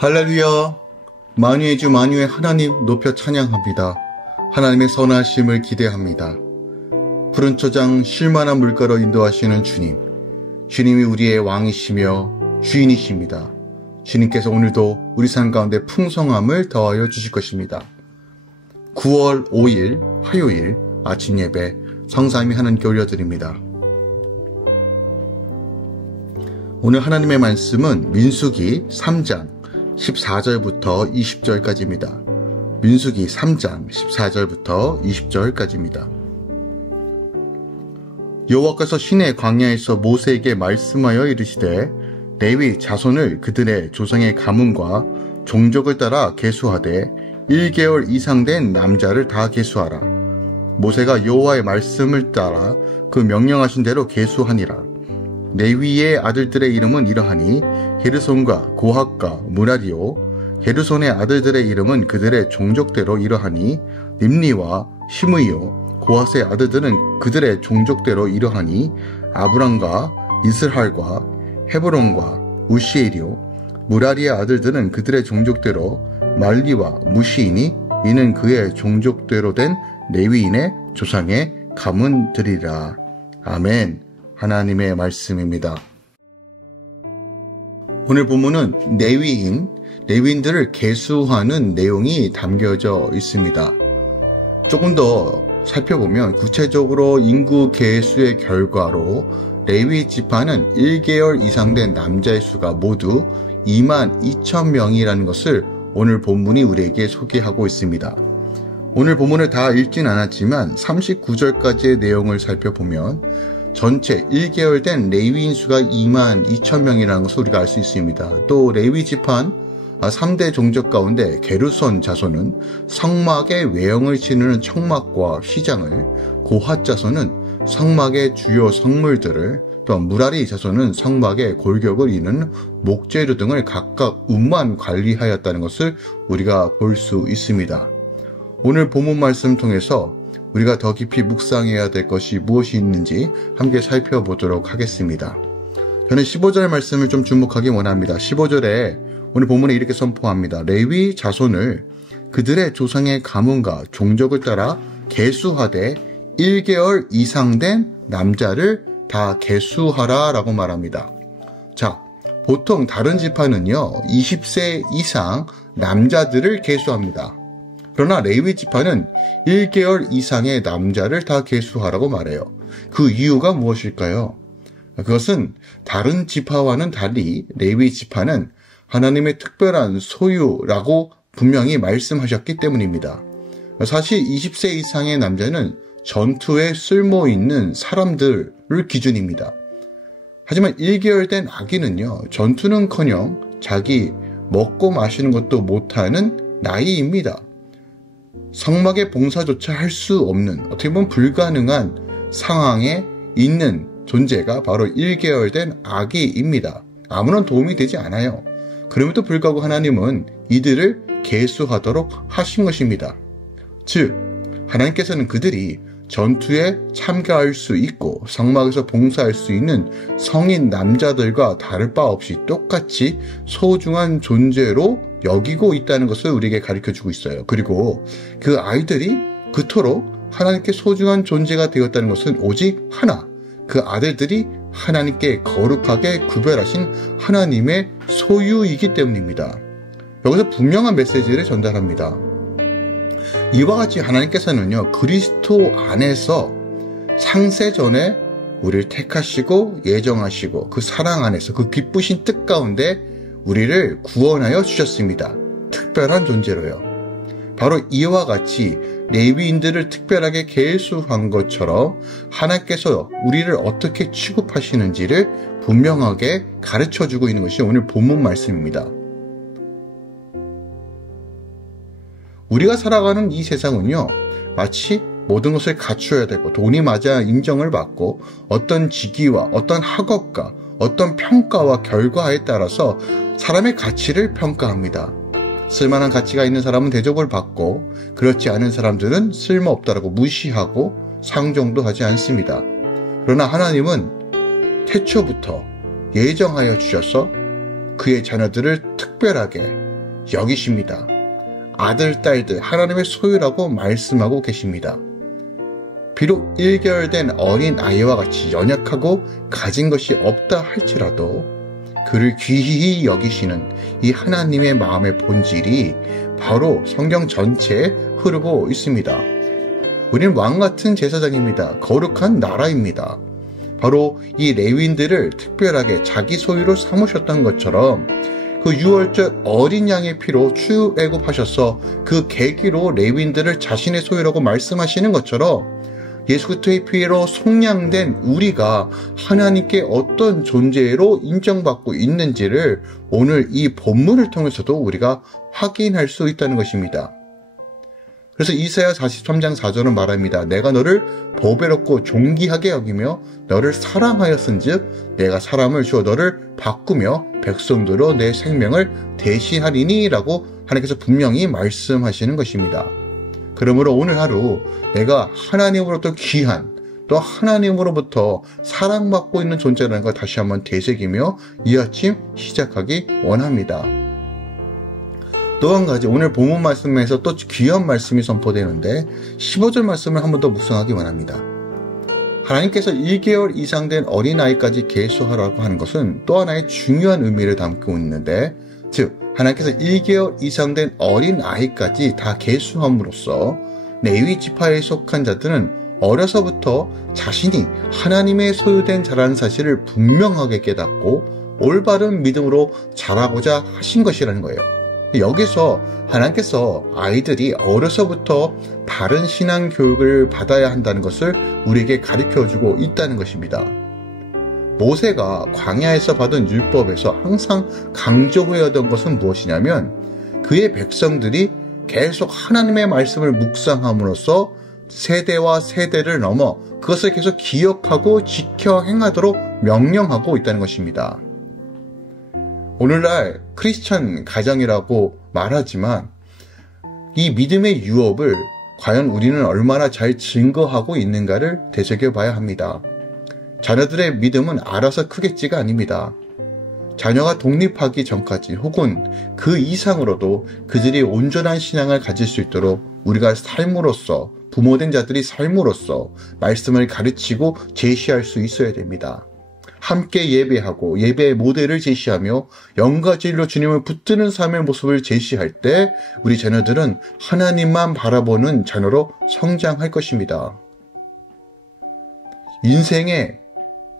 할렐루야! 만유의 주 만유의 하나님 높여 찬양합니다. 하나님의 선하심을 기대합니다. 푸른 초장 쉴만한 물가로 인도하시는 주님, 주님이 우리의 왕이시며 주인이십니다. 주님께서 오늘도 우리 삶 가운데 풍성함을 더하여 주실 것입니다. 9월 5일 화요일 아침 예배 성삼위 하나님께 올려드립니다. 오늘 하나님의 말씀은 민수기 3장 14절부터 20절까지입니다. 민수기 3장 14절부터 20절까지입니다. 여호와께서 시내 광야에서 모세에게 말씀하여 이르시되 레위 자손을 그들의 조상의 가문과 종족을 따라 계수하되 1개월 이상 된 남자를 다 계수하라. 모세가 여호와의 말씀을 따라 그 명령하신 대로 계수하니라. 레위의 아들들의 이름은 이러하니 게르손과 고핫과 무라리요. 게르손의 아들들의 이름은 그들의 종족대로 이러하니 nim리와 시므이요. 고핫의 아들들은 그들의 종족대로 이러하니 아브람과 이스할과 헤브론과 우시엘이요. 무라리의 아들들은 그들의 종족대로 말리와 무시이니 이는 그의 종족대로 된 레위인의 조상의 가문들이라. 아멘. 하나님의 말씀입니다. 오늘 본문은 레위인들을 계수하는 내용이 담겨져 있습니다. 조금 더 살펴보면 구체적으로 인구 계수의 결과로 레위 지파는 1개월 이상 된 남자의 수가 모두 22,000명이라는 것을 오늘 본문이 우리에게 소개하고 있습니다. 오늘 본문을 다 읽진 않았지만 39절까지의 내용을 살펴보면 전체 1개월 된 레위인 수가 22,000명이라는 것을 우리가 알 수 있습니다. 또 레위 지파 3대 종족 가운데 게르손 자손은 성막의 외형을 지니는 청막과 휘장을, 고핫 자손은 성막의 주요 성물들을, 또 무라리 자손은 성막의 골격을 이는 목재류 등을 각각 운만 관리하였다는 것을 우리가 볼 수 있습니다. 오늘 본문 말씀 통해서 우리가 더 깊이 묵상해야 될 것이 무엇이 있는지 함께 살펴보도록 하겠습니다. 저는 15절 말씀을 좀 주목하기 원합니다. 15절에 오늘 본문에 이렇게 선포합니다. 레위 자손을 그들의 조상의 가문과 종족을 따라 계수하되 1개월 이상 된 남자를 다 계수하라 라고 말합니다. 자, 보통 다른 지파는요 20세 이상 남자들을 계수합니다. 그러나 레위 지파는 1개월 이상의 남자를 다 계수하라고 말해요. 그 이유가 무엇일까요? 그것은 다른 지파와는 달리 레위 지파는 하나님의 특별한 소유라고 분명히 말씀하셨기 때문입니다. 사실 20세 이상의 남자는 전투에 쓸모 있는 사람들을 기준입니다. 하지만 1개월 된 아기는요, 전투는커녕 자기 먹고 마시는 것도 못하는 나이입니다. 성막의 봉사조차 할 수 없는, 어떻게 보면 불가능한 상황에 있는 존재가 바로 1개월 된 아기입니다. 아무런 도움이 되지 않아요. 그럼에도 불구하고 하나님은 이들을 계수하도록 하신 것입니다. 즉, 하나님께서는 그들이 전투에 참가할 수 있고 성막에서 봉사할 수 있는 성인 남자들과 다를 바 없이 똑같이 소중한 존재로 여기고 있다는 것을 우리에게 가르쳐주고 있어요. 그리고 그 아이들이 그토록 하나님께 소중한 존재가 되었다는 것은 오직 하나, 그 아들들이 하나님께 거룩하게 구별하신 하나님의 소유이기 때문입니다. 여기서 분명한 메시지를 전달합니다. 이와 같이 하나님께서는요, 그리스도 안에서 창세전에 우리를 택하시고 예정하시고 그 사랑 안에서 그 기쁘신 뜻 가운데 우리를 구원하여 주셨습니다. 특별한 존재로요. 바로 이와 같이 레위인들을 특별하게 계수한 것처럼 하나님께서 우리를 어떻게 취급하시는지를 분명하게 가르쳐주고 있는 것이 오늘 본문 말씀입니다. 우리가 살아가는 이 세상은요, 마치 모든 것을 갖추어야 되고 돈이 맞아 인정을 받고 어떤 직위와 어떤 학업과 어떤 평가와 결과에 따라서 사람의 가치를 평가합니다. 쓸만한 가치가 있는 사람은 대접을 받고 그렇지 않은 사람들은 쓸모없다라고 무시하고 상종도 하지 않습니다. 그러나 하나님은 태초부터 예정하여 주셔서 그의 자녀들을 특별하게 여기십니다. 아들, 딸들, 하나님의 소유라고 말씀하고 계십니다. 비록 1개월 된 어린 아이와 같이 연약하고 가진 것이 없다 할지라도 그를 귀히 여기시는 이 하나님의 마음의 본질이 바로 성경 전체에 흐르고 있습니다. 우리는 왕같은 제사장입니다. 거룩한 나라입니다. 바로 이 레위인들을 특별하게 자기 소유로 삼으셨던 것처럼 그 유월절 어린 양의 피로 출애굽하셔서 그 계기로 레위인들을 자신의 소유라고 말씀하시는 것처럼 예수 그리스도의 피로 속량된 우리가 하나님께 어떤 존재로 인정받고 있는지를 오늘 이 본문을 통해서도 우리가 확인할 수 있다는 것입니다. 그래서 이사야 43장 4절은 말합니다. 내가 너를 보배롭고 존귀하게 여기며 너를 사랑하였은즉 내가 사람을 주어 너를 바꾸며 백성들로 내 생명을 대신하리니 라고 하나님께서 분명히 말씀하시는 것입니다. 그러므로 오늘 하루 내가 하나님으로부터 귀한 또 하나님으로부터 사랑받고 있는 존재라는 걸 다시 한번 되새기며 이 아침 시작하기 원합니다. 또 한 가지 오늘 본문 말씀에서 또 귀한 말씀이 선포되는데 15절 말씀을 한 번 더 묵상하기 원합니다. 하나님께서 1개월 이상 된 어린아이까지 계수하라고 하는 것은 또 하나의 중요한 의미를 담고 있는데 즉 하나님께서 1개월 이상 된 어린아이까지 다 계수함으로써 레위 지파에 속한 자들은 어려서부터 자신이 하나님의 소유된 자라는 사실을 분명하게 깨닫고 올바른 믿음으로 자라고자 하신 것이라는 거예요. 여기서 하나님께서 아이들이 어려서부터 바른 신앙 교육을 받아야 한다는 것을 우리에게 가르쳐주고 있다는 것입니다. 모세가 광야에서 받은 율법에서 항상 강조해야던 것은 무엇이냐면 그의 백성들이 계속 하나님의 말씀을 묵상함으로써 세대와 세대를 넘어 그것을 계속 기억하고 지켜 행하도록 명령하고 있다는 것입니다. 오늘날 크리스천 가정이라고 말하지만 이 믿음의 유업을 과연 우리는 얼마나 잘 증거하고 있는가를 되새겨봐야 합니다. 자녀들의 믿음은 알아서 크겠지가 아닙니다. 자녀가 독립하기 전까지 혹은 그 이상으로도 그들이 온전한 신앙을 가질 수 있도록 우리가 삶으로써 부모된 자들이 삶으로써 말씀을 가르치고 제시할 수 있어야 됩니다. 함께 예배하고 예배의 모델을 제시하며 영가진리로 주님을 붙드는 삶의 모습을 제시할 때 우리 자녀들은 하나님만 바라보는 자녀로 성장할 것입니다. 인생의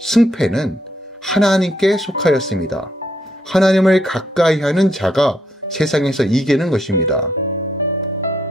승패는 하나님께 속하였습니다. 하나님을 가까이 하는 자가 세상에서 이기는 것입니다.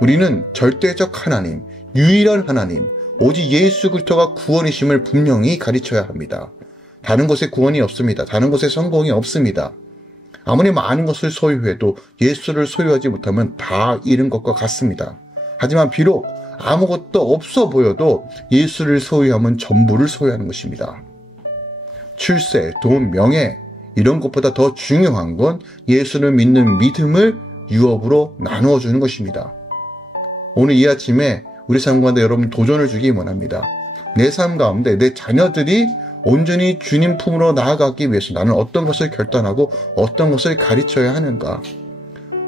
우리는 절대적 하나님, 유일한 하나님, 오직 예수 그리스도가 구원이심을 분명히 가르쳐야 합니다. 다른 곳에 구원이 없습니다. 다른 곳에 성공이 없습니다. 아무리 많은 것을 소유해도 예수를 소유하지 못하면 다 잃은 것과 같습니다. 하지만 비록 아무것도 없어 보여도 예수를 소유하면 전부를 소유하는 것입니다. 출세, 돈, 명예 이런 것보다 더 중요한 건 예수를 믿는 믿음을 유업으로 나누어 주는 것입니다. 오늘 이 아침에 우리 삶 가운데 여러분 도전을 주기 원합니다. 내 삶 가운데 내 자녀들이 온전히 주님 품으로 나아가기 위해서 나는 어떤 것을 결단하고 어떤 것을 가르쳐야 하는가.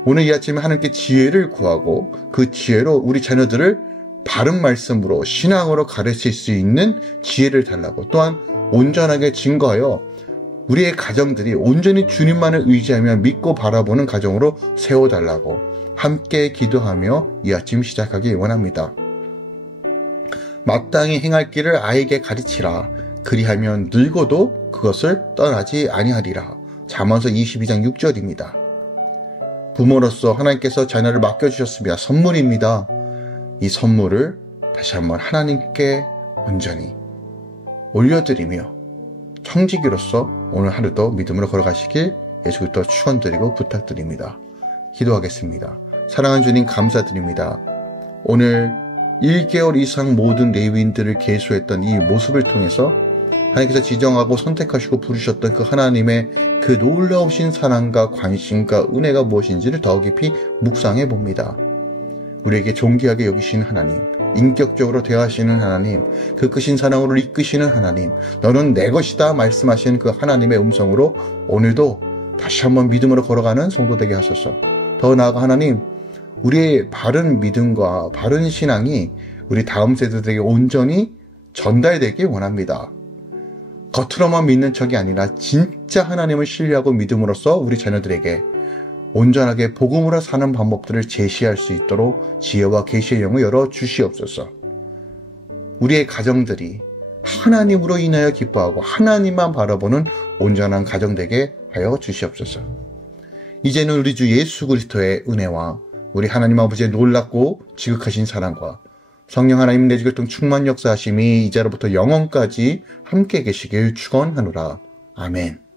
오늘 이 아침에 하나님께 지혜를 구하고 그 지혜로 우리 자녀들을 바른 말씀으로 신앙으로 가르칠 수 있는 지혜를 달라고 또한 온전하게 증거하여 우리의 가정들이 온전히 주님만을 의지하며 믿고 바라보는 가정으로 세워달라고 함께 기도하며 이 아침 시작하기 원합니다. 마땅히 행할 길을 아이에게 가르치라. 그리하면 늙어도 그것을 떠나지 아니하리라. 잠언서 22장 6절입니다. 부모로서 하나님께서 자녀를 맡겨주셨습니다. 선물입니다. 이 선물을 다시 한번 하나님께 온전히 올려드리며 청지기로서 오늘 하루도 믿음으로 걸어가시길 예수 그리스도 축원드리고 부탁드립니다. 기도하겠습니다. 사랑하는 주님 감사드립니다. 오늘 1개월 이상 모든 레위인들을 계수했던 이 모습을 통해서 하나님께서 지정하고 선택하시고 부르셨던 그 하나님의 그 놀라우신 사랑과 관심과 은혜가 무엇인지를 더 깊이 묵상해 봅니다. 우리에게 존귀하게 여기시는 하나님, 인격적으로 대하시는 하나님, 그 크신 사랑으로 이끄시는 하나님, 너는 내 것이다 말씀하시는 그 하나님의 음성으로 오늘도 다시 한번 믿음으로 걸어가는 성도 되게 하소서. 더 나아가 하나님, 우리의 바른 믿음과 바른 신앙이 우리 다음 세대들에게 온전히 전달되길 원합니다. 겉으로만 믿는 척이 아니라 진짜 하나님을 신뢰하고 믿음으로써 우리 자녀들에게 온전하게 복음으로 사는 방법들을 제시할 수 있도록 지혜와 계시의 영을 열어 주시옵소서. 우리의 가정들이 하나님으로 인하여 기뻐하고 하나님만 바라보는 온전한 가정 되게 하여 주시옵소서. 이제는 우리 주 예수 그리스도의 은혜와 우리 하나님 아버지의 놀랍고 지극하신 사랑과 성령 하나님 내주교통 충만 역사하심이 이제로부터 영원까지 함께 계시길 축원하노라. 아멘.